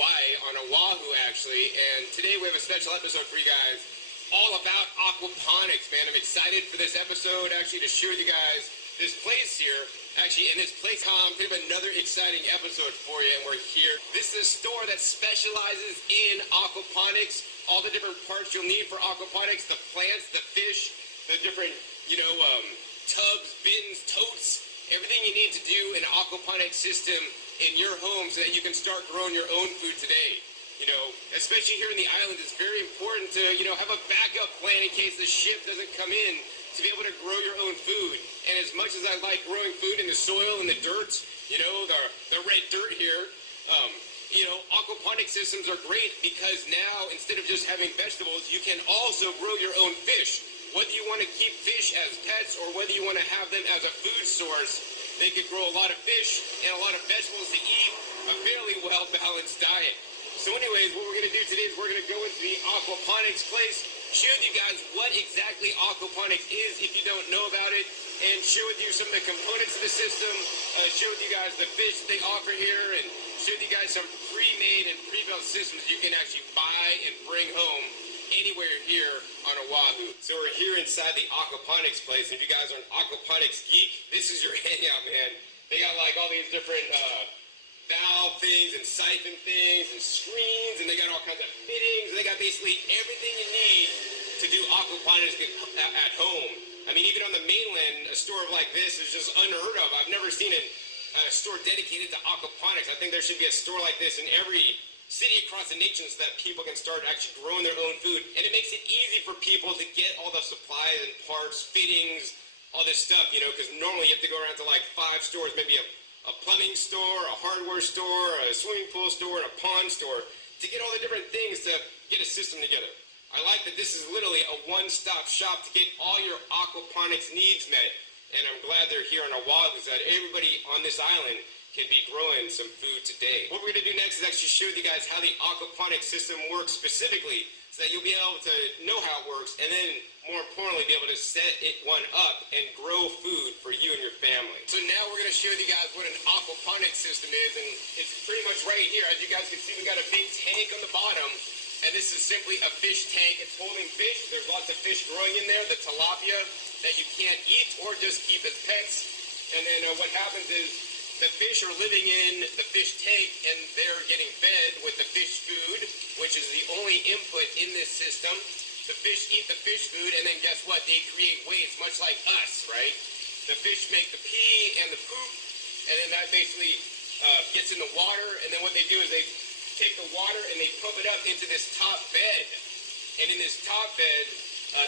Hawaii, on Oahu actually, and today we have a special episode for you guys all about aquaponics, man. I'm excited for this episode actually to share with you guys this place here. Actually, in this place, we have another exciting episode for you, and we're here. This is a store that specializes in aquaponics, all the different parts you'll need for aquaponics, the plants, the fish, the different, tubs, bins, totes, everything you need to do an aquaponics system in your home so that you can start growing your own food today. Especially here in the islands, it's very important to, have a backup plan in case the ship doesn't come in, to be able to grow your own food. And as much as I like growing food in the soil and the dirt, the red dirt here, aquaponic systems are great because now instead of just having vegetables, you can also grow your own fish. Whether you want to keep fish as pets or whether you want to have them as a food source, they could grow a lot of fish and a lot of vegetables to eat, a fairly well-balanced diet. So anyways, what we're going to do today is we're going to go into the aquaponics place, share with you guys what exactly aquaponics is if you don't know about it, and share with you some of the components of the system, share with you guys the fish that they offer here, and share with you guys some pre-made and pre-built systems you can actually buy and bring home anywhere here on Oahu. So we're here inside the aquaponics place. If you guys are an aquaponics geek, this is your hangout, man. They got like all these different valve things and siphon things and screens, and they got all kinds of fittings. They got basically everything you need to do aquaponics at home. I mean, even on the mainland, a store like this is just unheard of. I've never seen a store dedicated to aquaponics. I think there should be a store like this in every city across the nation so that people can start actually growing their own food. And it makes it easy for people to get all the supplies and parts, fittings, all this stuff, because normally you have to go around to like 5 stores, maybe a plumbing store, a hardware store, a swimming pool store, and a pond store to get all the different things to get a system together. I like that this is literally a one-stop shop to get all your aquaponics needs met. And I'm glad they're here on Oahu so that everybody on this island can be growing some food today. What we're going to do next is actually show you guys how the aquaponic system works specifically so that you'll be able to know how it works and then, more importantly, be able to set one up and grow food for you and your family. So now we're going to show you guys what an aquaponic system is, and it's pretty much right here. As you guys can see, we got a big tank on the bottom, and this is simply a fish tank. It's holding fish. There's lots of fish growing in there, the tilapia that you can't eat or just keep as pets. And then what happens is the fish are living in the fish tank and they're getting fed with the fish food, which is the only input in this system. The fish eat the fish food, and then guess what? They create waste, much like us, right? The fish make the pee and the poop, and then that basically gets in the water, and then what they do is they take the water and they pump it up into this top bed. And in this top bed,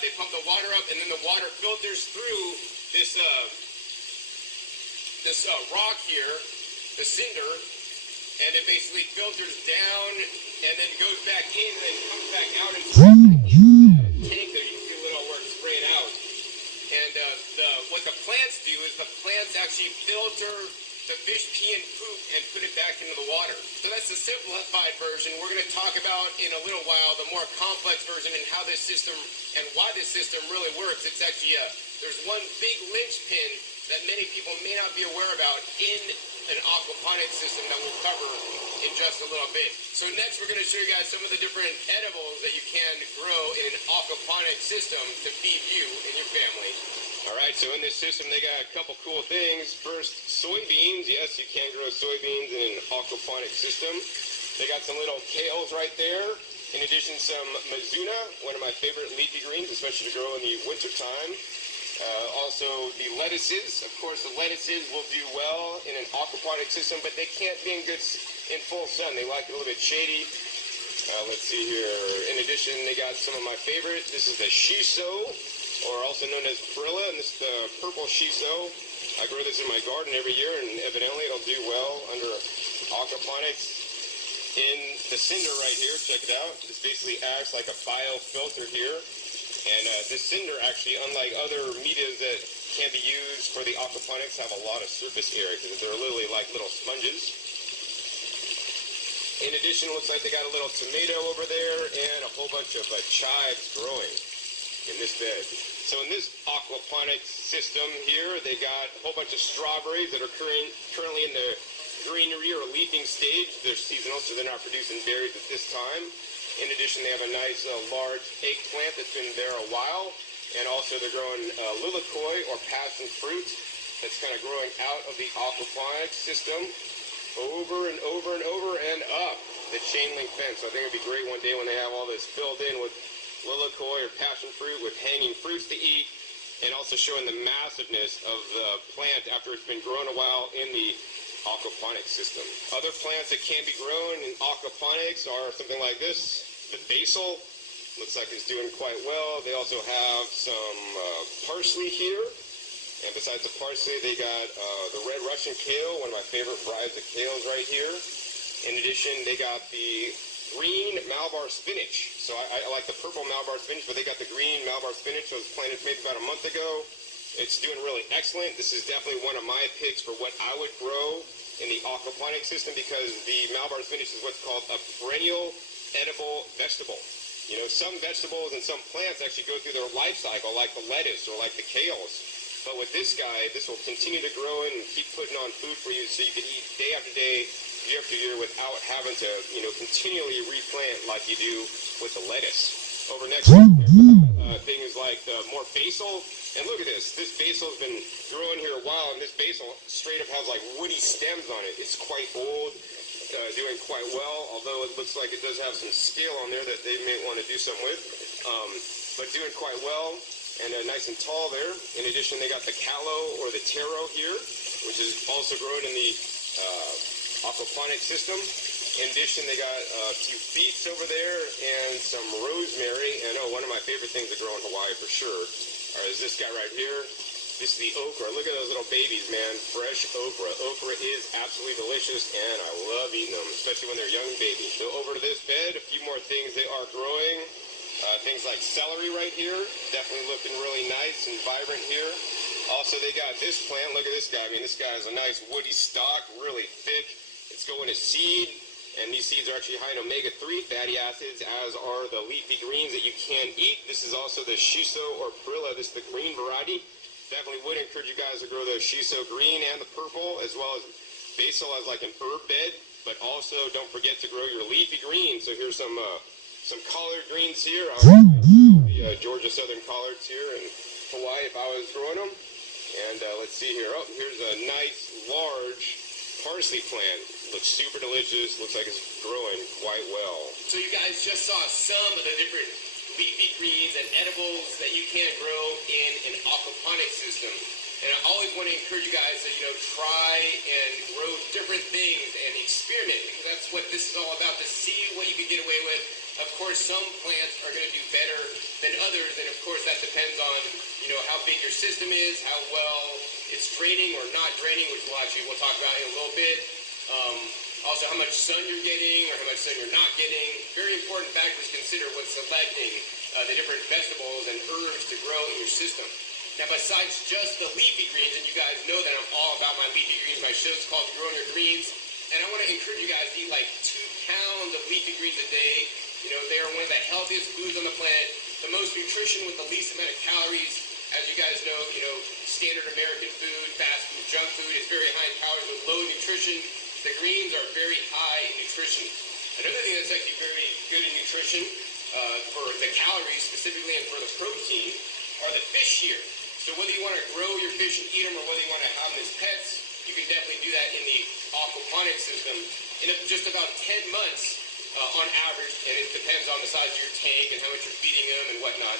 they pump the water up, and then the water filters through this rock here, the cinder, and it basically filters down and then goes back in and then comes back out and the tank there. You can see a little where it's spraying out. And what the plants do is the plants actually filter the fish pee and poop and put it back into the water. So that's the simplified version. We're going to talk about in a little while the more complex version and how this system and why this system really works. It's actually there's one big linchpin that many people may not be aware about in an aquaponic system that we'll cover in just a little bit. So next we're going to show you guys some of the different edibles that you can grow in an aquaponic system to feed you and your family. Alright, so in this system they got a couple cool things. First, soybeans. Yes, you can grow soybeans in an aquaponic system. They got some little kales right there. In addition, some mizuna, one of my favorite leafy greens, especially to grow in the winter time. Also the lettuces. Of course, the lettuces will do well in an aquaponic system, but they can't be in full sun. They like it a little bit shady. Let's see here. In addition, they got some of my favorite. This is the shiso, or also known as perilla, and this is the purple shiso. I grow this in my garden every year, and evidently it'll do well under aquaponics. In the cinder right here, check it out. This basically acts like a biofilter here. And this cinder actually, unlike other medias that can be used for the aquaponics, have a lot of surface area because they're literally like little sponges. In addition, it looks like they got a little tomato over there and a whole bunch of chives growing in this bed. So in this aquaponics system here, they got a whole bunch of strawberries that are currently in the greenery or leafing stage. They're seasonal, so they're not producing berries at this time. In addition, they have a nice large eggplant that's been there a while. And also they're growing lilikoi or passion fruit that's kind of growing out of the aquaponics system over and over and over and up the chain link fence. So I think it'd be great one day when they have all this filled in with lilikoi or passion fruit with hanging fruits to eat, and also showing the massiveness of the plant after it's been grown a while in the aquaponics system. Other plants that can be grown in aquaponics are something like this. The basil looks like it's doing quite well. They also have some parsley here. And besides the parsley, they got the red Russian kale, one of my favorite varieties of kales right here. In addition, they got the green Malabar spinach. So I like the purple Malabar spinach, but they got the green Malabar spinach. So it was planted maybe about a month ago. It's doing really excellent. This is definitely one of my picks for what I would grow in the aquaponic system, because the Malabar spinach is what's called a perennial edible vegetable. You know, some vegetables and some plants actually go through their life cycle, like the lettuce or like the kales. But with this guy, this will continue to grow and keep putting on food for you, so you can eat day after day, year after year, without having to, you know, continually replant like you do with the lettuce. Over next things like more basil. And look at this. This basil's been growing here a while, and this basil straight up has like woody stems on it. It's quite old, doing quite well, although it looks like it does have some scale on there that they may want to do something with. But doing quite well, and nice and tall there. In addition, they got the callow or the taro here, which is also grown in the aquaponic system. In addition, they got a few beets over there and some rosemary. And one of my favorite things to grow in Hawaii for sure is this guy right here. This is the okra. Look at those little babies, man. Fresh okra. Okra is absolutely delicious, and I love eating them, especially when they're young babies. So over to this bed, a few more things they are growing. Things like celery right here. Definitely looking really nice and vibrant here. Also, they got this plant. Look at this guy. I mean, this guy has a nice woody stalk, really thick. It's going to seed, and these seeds are actually high in omega-3 fatty acids, as are the leafy greens that you can eat. This is also the shiso or perilla. This is the green variety. Definitely would encourage you guys to grow the shiso green and the purple, as well as basil as like an herb bed. But also, don't forget to grow your leafy greens. So here's some collard greens here. The Georgia Southern collards here in Hawaii if I was growing them. And let's see here. Oh, here's a nice large parsley plant. Looks super delicious. Looks like it's growing quite well. So you guys just saw some of the different leafy greens and edibles that you can grow in an aquaponic system. And I always want to encourage you guys to, try and grow different things and experiment, because that's what this is all about, to see what you can get away with. Of course, some plants are going to do better than others, and of course that depends on, how big your system is, how well it's draining or not draining, which we'll talk about in a little bit. Also, how much sun you're getting or how much sun you're not getting. Very important factors to consider when selecting the different vegetables and herbs to grow in your system. Now, besides just the leafy greens, and you guys know that I'm all about my leafy greens, my show's called Growing Your Greens, and I want to encourage you guys to eat like 2 pounds of leafy greens a day. They are one of the healthiest foods on the planet, the most nutrition with the least amount of calories. As you guys know, standard American food, fast food, junk food is very high in calories with low nutrition. The greens are very high in nutrition. Another thing that's actually very good in nutrition for the calories specifically and for the protein are the fish here. So whether you want to grow your fish and eat them, or whether you want to have them as pets, you can definitely do that in the aquaponic system in just about 10 months on average, and it depends on the size of your tank and how much you're feeding them and whatnot.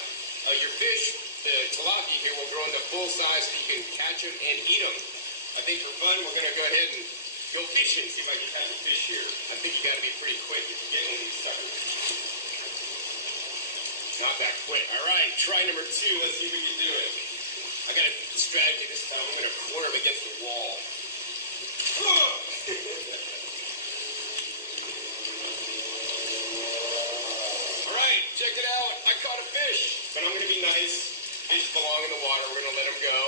Your fish, the tilapia here, will grow into full size so you can catch them and eat them. I think for fun, we're going to go ahead and go fishing, see if I can catch a fish here. I think you got to be pretty quick if you're getting these suckers. Not that quick. All right, try number 2. Let's see if we can do it. I got a strategy this time. I'm going to corner him against the wall. All right, check it out. I caught a fish, but I'm going to be nice. Fish belong in the water. We're going to let them go.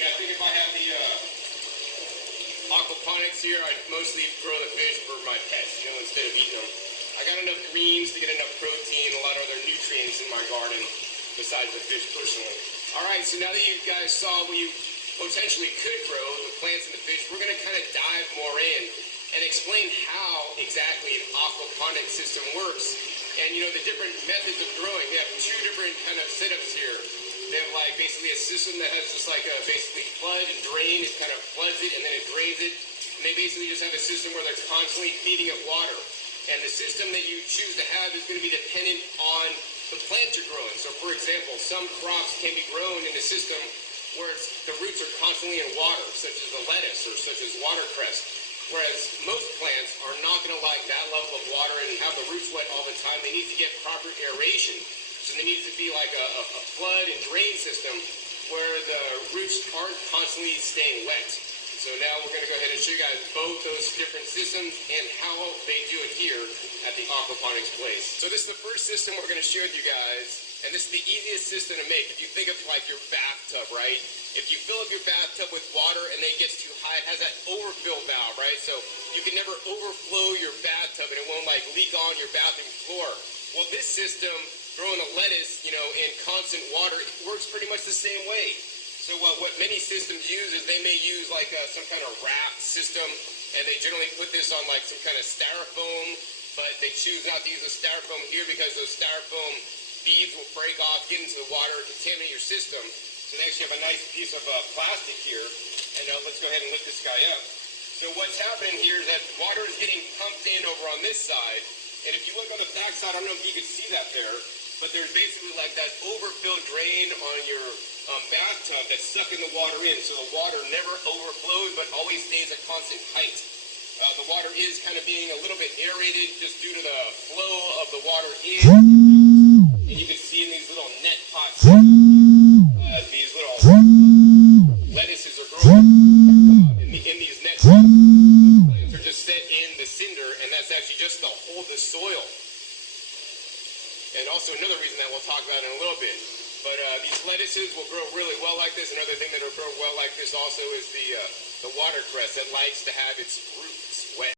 I think if I have the aquaponics here, I'd mostly grow the fish for my pets, instead of eating them. I got enough greens to get enough protein, a lot of other nutrients in my garden, besides the fish personally. All right, so now that you guys saw what you potentially could grow, the plants and the fish, we're going to kind of dive more in and explain how exactly an aquaponic system works. And you know, the different methods of growing. They have two different kind of setups here. They have like basically a system that has just like a basically flood and drain. It kind of floods it and then it drains it. And they basically just have a system where they're constantly feeding it water. And the system that you choose to have is going to be dependent on the plant you're growing. So for example, some crops can be grown in a system where the roots are constantly in water, such as the lettuce or such as watercress. Whereas most plants are not going to like that level of water and have the roots wet all the time. They need to get proper aeration. So there needs to be like a flood and drain system where the roots aren't constantly staying wet. So now we're going to go ahead and show you guys both those different systems and how they do it here at the Aquaponics place. So this is the first system we're going to share with you guys. And this is the easiest system to make. If you think of like your bathtub, right? If you fill up your bathtub with water and then it gets too high, it has that overfill valve, right? So you can never overflow your bathtub and it won't like leak on your bathroom floor. Well, this system, growing a lettuce, you know, in constant water, it works pretty much the same way. So what many systems use is they may use like some kind of raft system, and they generally put this on like some kind of styrofoam, but they choose not to use the styrofoam here because those styrofoam beads will break off, get into the water, contaminate your system. So they actually have a nice piece of plastic here. And let's go ahead and lift this guy up. So what's happening here is that water is getting pumped in over on this side. And if you look on the back side, I don't know if you can see that there, but there's basically like that overfill drain on your bathtub that's sucking the water in. So the water never overflows, but always stays at constant height. The water is kind of being a little bit aerated just due to the flow of the water in. And you can see in these little net pots, these little lettuces are growing in these net pots. The plants are just set in the cinder, and that's actually just to hold the soil. And also another reason that we'll talk about in a little bit. But these lettuces will grow really well like this. Another thing that will grow well like this also is the watercress that likes to have its roots wet.